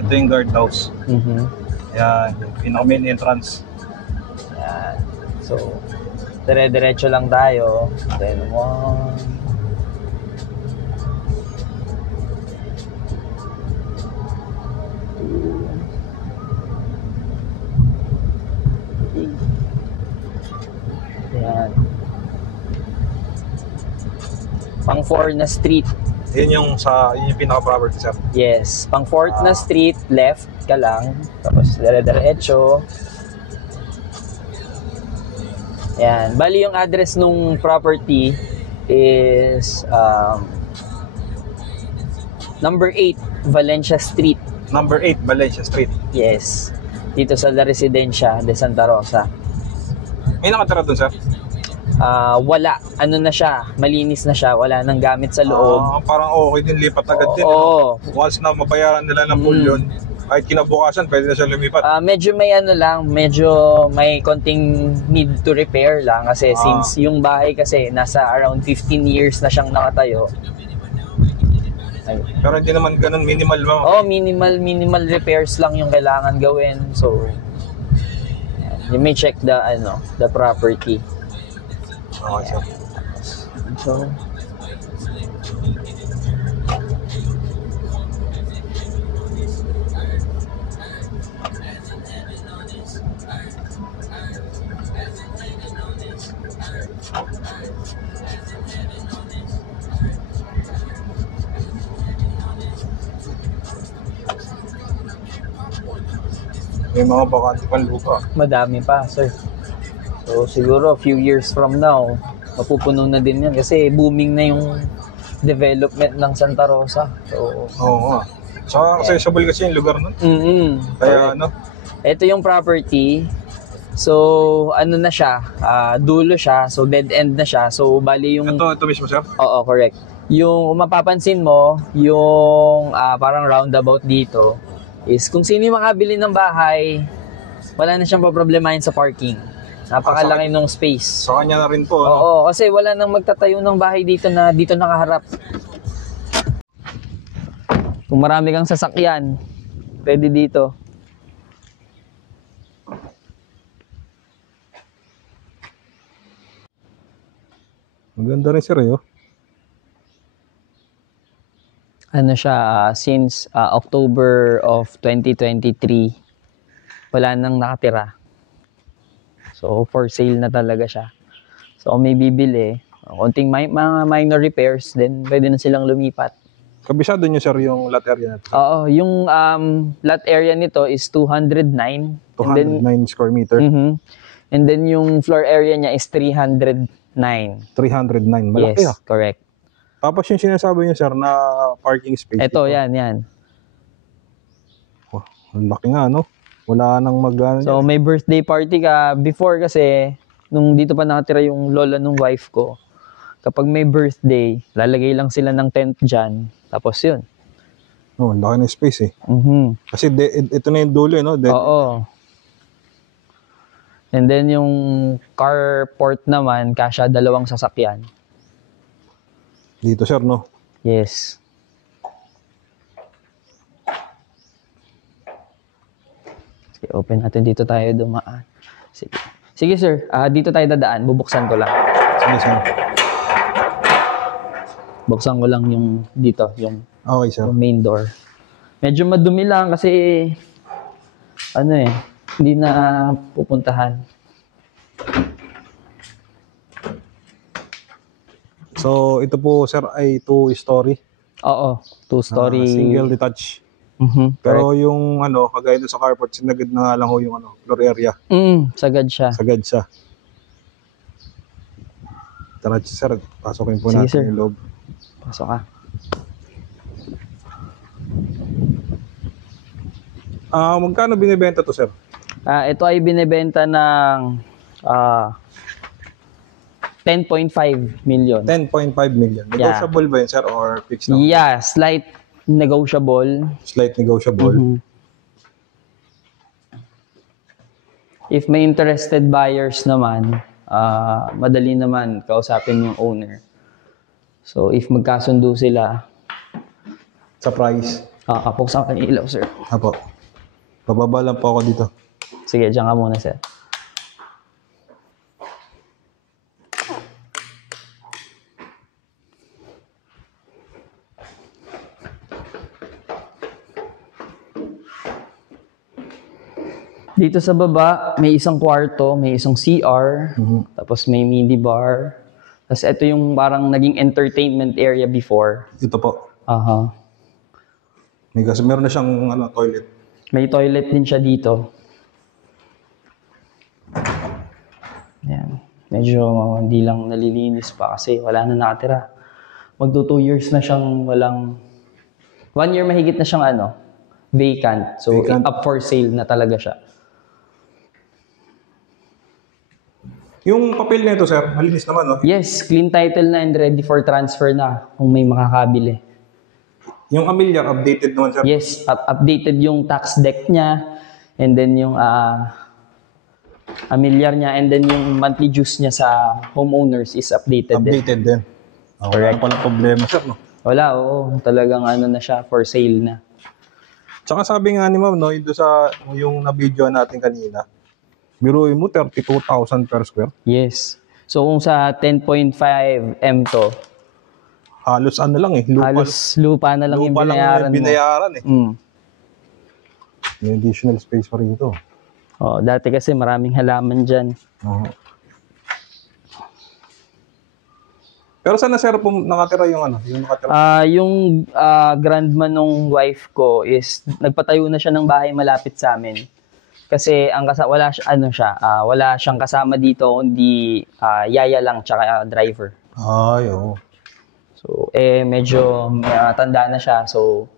Ito yung guardhouse. Yan, yung pinaka-main entrance. Yan. So, dire-diretso lang tayo. Then, 1, 2, 3. Yan. Pang 4 na street. Yun yung pinaka-property, sir. Yes. Pang 4th na street, left ka lang. Tapos, dire-diretso. Yan. Bali yung address nung property is number 8, Valencia Street. Number 8, Valencia Street. Yes. Dito sa La Residencia de Santa Rosa. May nakatira doon, sir? Wala. Ano na siya? Malinis na siya. Wala nang gamit sa loob. Parang okay din, lipat agad din. Oo. Once na mabayaran nila ng full yun, kahit kinabukasan, pwede na siya lumipat. Medyo may medyo may konting need to repair lang kasi since yung bahay kasi nasa around 15 years na siyang nakatayo. Pero hindi naman ganun minimal, ma'am. Minimal repairs lang yung kailangan gawin. So, you may check the property. Okay, sir. So, May mga bakante pang lupa. madami pa, sir. So, siguro a few years from now, mapupuno na din yan kasi booming na yung development ng Santa Rosa. So, Oo nga. Saka accessible kasi yung lugar nun. Kaya ito yung property. So, ano na siya? Dulo siya. So, dead end na siya. So, bali yung... Ito mismo, sir? Oo, correct. Yung mapapansin mo, yung parang roundabout dito is kung sino yung makabili ng bahay, wala na siyang problemahin sa parking. Napakalaki ng space. Sa kanya na rin po. Oo, kasi wala nang magtatayo ng bahay dito na dito nakaharap. Kung marami kang sasakyan, pwede dito. Maganda rin, sir, Ano siya, since October of 2023, wala nang nakatira. So, for sale na talaga siya. So, kung may bibili, konting mga minor repairs, then pwede na silang lumipat. Kabisado nyo, sir, yung lot area natin? Oo, yung lot area nito is 209. 209 square meter? And then yung floor area niya is 309. 309, malaki yes, correct. Tapos yung sinasabi niyo, sir, na parking space. Ito, yan. Oh, ang laki nga, no? Wala nang So, may birthday party ka. Before kasi, nung dito pa nakatira yung lola nung wife ko, kapag may birthday, lalagay lang sila ng tent dyan. Tapos yun. Oh, laki ng space, Kasi ito na yung dulo, no? Oo. And then yung carport naman, kasya 2 sasakyan. Dito, sir, no? Yes. Sige, open natin. Dito tayo dumaan. Sige sir. Dito tayo dadaan. Bubuksan ko lang. Sige, sir. Buksan ko lang yung dito. Yung okay, sir. Yung main door. Medyo madumi lang kasi hindi na pupuntahan. So, ito po, sir, ay 2-story. Oo, 2-story. Single detached. Pero yung kagaya doon sa carport, sinagad na nga lang ho yung floor area. Sagad siya. Sagad siya. Tara, sir, pasokin po Sige, natin sir. yung loob. Pasok ka. Magkano binibenta to, sir? Ito ay binibenta ng 10.5 million. 10.5 million. Negotiable ba yun, sir, or fixed lang? Yeah, slight negotiable. Slight negotiable. If may interested buyers naman, madali naman kausapin yung owner. So, if magkasundo sila, Sa price. kakapuksan ka ng ilaw, sir. Apo. Bababa lang po ako dito. Sige, dyan ka muna, sir. Dito sa baba, may isang kwarto, may isang CR, tapos may minibar. Tapos ito yung parang naging entertainment area before. Ito po. Aha. Meron na siyang toilet. May toilet din siya dito. Ayan. Medyo hindi lang nalilinis pa kasi wala na nakatira. Magto 2 years na siyang walang... 1 year mahigit na siyang vacant. So, Vacant. up for sale na talaga siya. Yung papel nito, sir, malinis naman, no? Yes, clean title na and ready for transfer na kung may makakabili. Yung Amelia, updated naman, sir. Yes, updated yung tax deck niya and then yung amilyar niya and then yung monthly dues niya sa homeowners is updated din. Updated din. Correct. Wala palang problema, sir, no? Wala, oo. Talagang na siya, for sale na. Tsaka sabi nga ni ma'am, no, yung na-video natin kanina, biruin mo, 32,000 per square. Yes. So kung sa 10.5 M to, Halos halos lupa na lang yung lupa lang binayaran yung binayaran eh. mo. May additional space pa rin ito. Oh, dati kasi maraming halaman dyan. Oo. Pero sana, sir, nakatira yung yung nakatira. Yung grandma nung wife ko is nagpatayo na siya ng bahay malapit sa amin. Kasi wala siyang kasama dito kundi yaya lang tsaka driver. Ay, oo. So medyo tanda na siya, so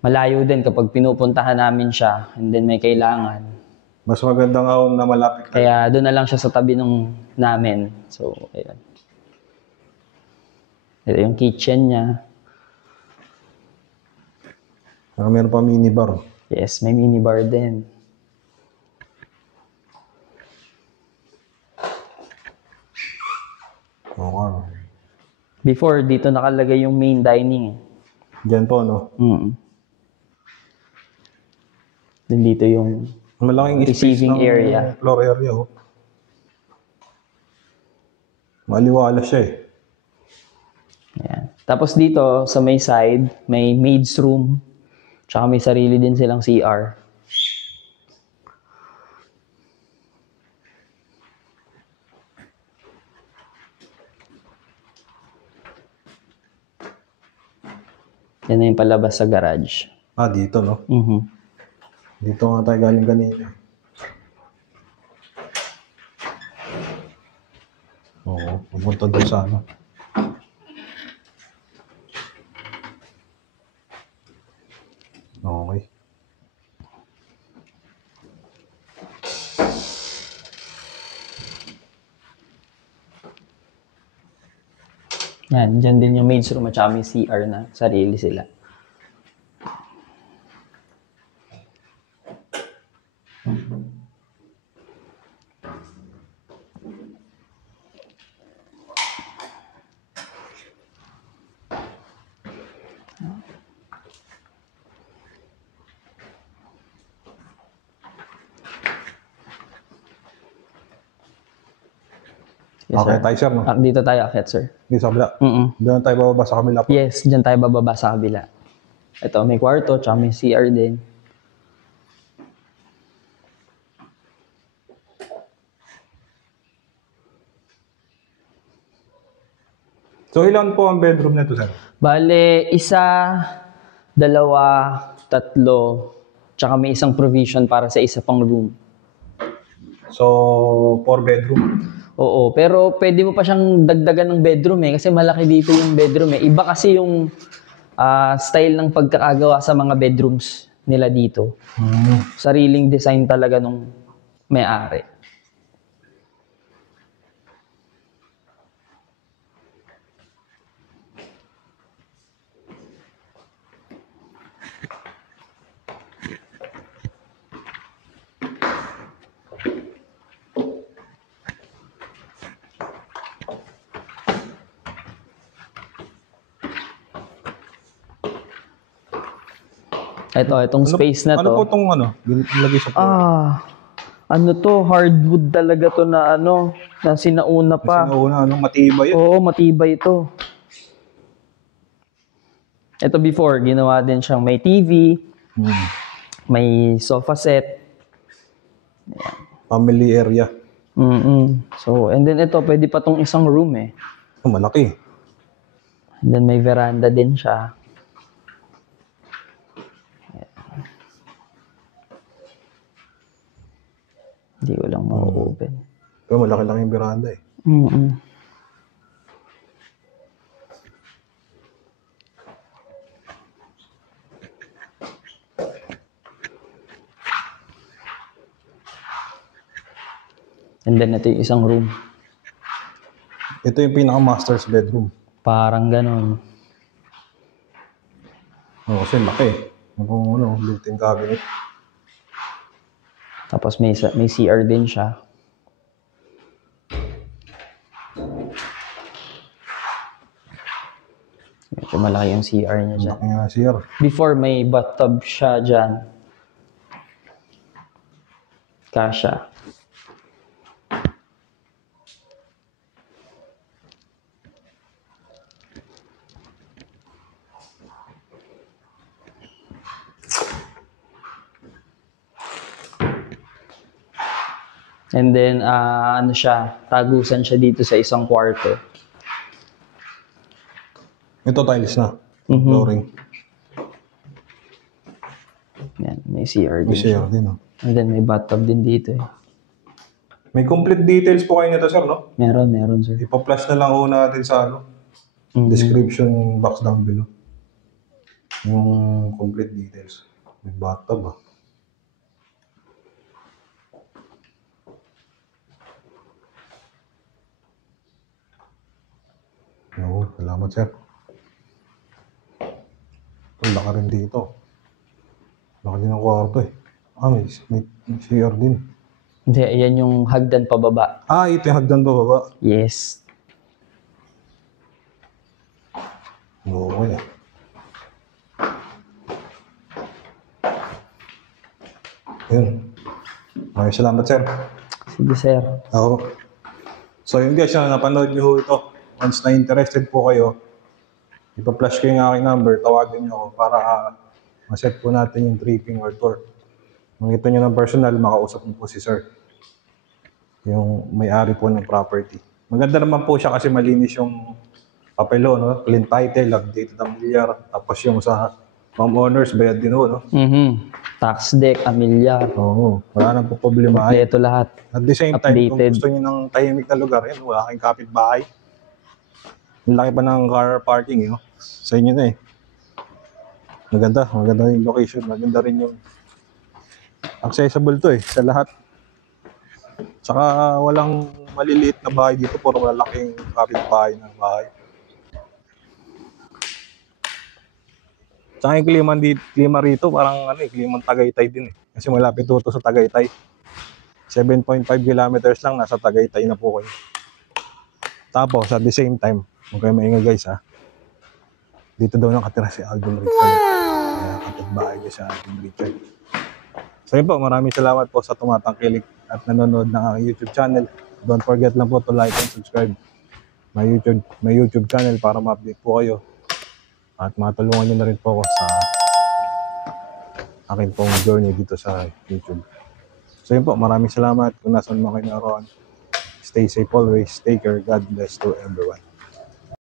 malayo din kapag pinupuntahan namin siya and then may kailangan. Mas maganda nga na malapit. Kaya doon na lang siya sa tabi nung namin. So ayun. Ito yung kitchen niya. Meron pa minibar. Yes, may minibar din. Oo. Before, dito nakalagay yung main dining. Diyan po, no? Then dito yung Malaking receiving space ng area. Floor area, oh. Maliwala siya eh. Ayan. Tapos dito, sa may side, may maid's room. Tsaka may sarili din silang CR. Yan na yung palabas sa garage. Dito, no? Mhm. Dito nga tayo galing kanina. Oo, pupunta doon sa Okay. Yan, dyan din yung maid's room at saka may CR na sarili sila. Yes, Okay, sir. tayo, sir, no? Dito tayo akit, sir. Dito sa kabila. Doon tayo bababa sa kabila po. Yes, dyan tayo bababa sa kabila. Ito, may kwarto, tsaka may CR din. So, ilan po ang bedroom nito, sir? Bale, 1, 2, 3, tsaka may isang provision para sa isa pang room. So, 4 bedroom. Oo, pero pwede mo pa siyang dagdagan ng bedroom kasi malaki dito yung bedroom Iba kasi yung style ng pagkakagawa sa mga bedrooms nila dito. Sariling design talaga nung may-ari. Itong space na Ano po to. itong nilagay sa floor? Ano to, hardwood talaga to na na sinauna pa. Sinauna, matibay yun. Oo, matibay ito. Ito before, ginawa din siyang may TV, may sofa set. Family area. So, and then ito, pwede pa tong isang room eh. Malaki. And then may veranda din siya. Hindi ko lang ma-open. Pero malaki-laki yung veranda eh. And then ito yung isang room. Ito yung pinaka-master's bedroom. Parang ganon. Kasi laki. Built-in cabinet. Tapos may CR din siya. Medyo malaki yung CR niya dyan. Malaki nga CR. Before, may bathtub siya dyan. Kasha. And then, tagusan siya dito sa isang kwarto. Ito tiles na. Flooring. Yan, may CR May din siya. CR din. And then, may bathtub din dito eh. May complete details po kayo nito, sir, no? Meron, sir. Ipa-flash na lang ho natin sa description box down below. Yung complete details. May bathtub, Oo, salamat, sir. Laki rin dito. Laki din ang kwarto eh. May CR din. Hindi, ayan yung hagdan pababa. Ito yung hagdan ba baba? Yes. Okay. Yun. Maraming salamat, sir. Sige, sir. Oo. So yun guys, napanood nyo ito. Once na interested po kayo, ipa-flash ko yung aking number, tawagin nyo ako para ma-set po natin yung tripping or tour. Makita nyo ng personal, makausap mo po si sir. Yung may-ari po ng property. Maganda naman po siya kasi malinis yung papelo, no? Clean title, updated ang milyar. Tapos yung sa homeowners, bayad din ho, no? Tax deck, amilyar. Oo, wala nang po problema. Kompleto lahat. At the same time, kung Updated. gusto nyo ng tahimik na lugar, yun, wala kayong kapitbahay. Ang laki pa ng car parking, no? Sa inyo na eh. Maganda yung location. Maganda rin yung accessible to eh, sa lahat. Tsaka walang maliliit na bahay dito, puro malaking kapitbahay na bahay. Tsaka yung klima rito, parang klimang Tagaytay din eh. Kasi malapit to sa Tagaytay. 7.5 kilometers lang, nasa Tagaytay na po kayo. Tapos, at the same time, huwag kayo maingay guys ha. Dito daw nakatira si Alvin Richard. Kaya kapitbahay niya si Alvin Richard. So yun po, maraming salamat po sa tumatangkilik at nanonood ng aking YouTube channel. Don't forget lang po to like and subscribe my YouTube channel para ma-update po kayo. At matulungan nyo na rin po ako sa akin pong journey dito sa YouTube. So yun po, maraming salamat kung nasan mo kayo naroon. Stay safe always. Take care. God bless to everyone.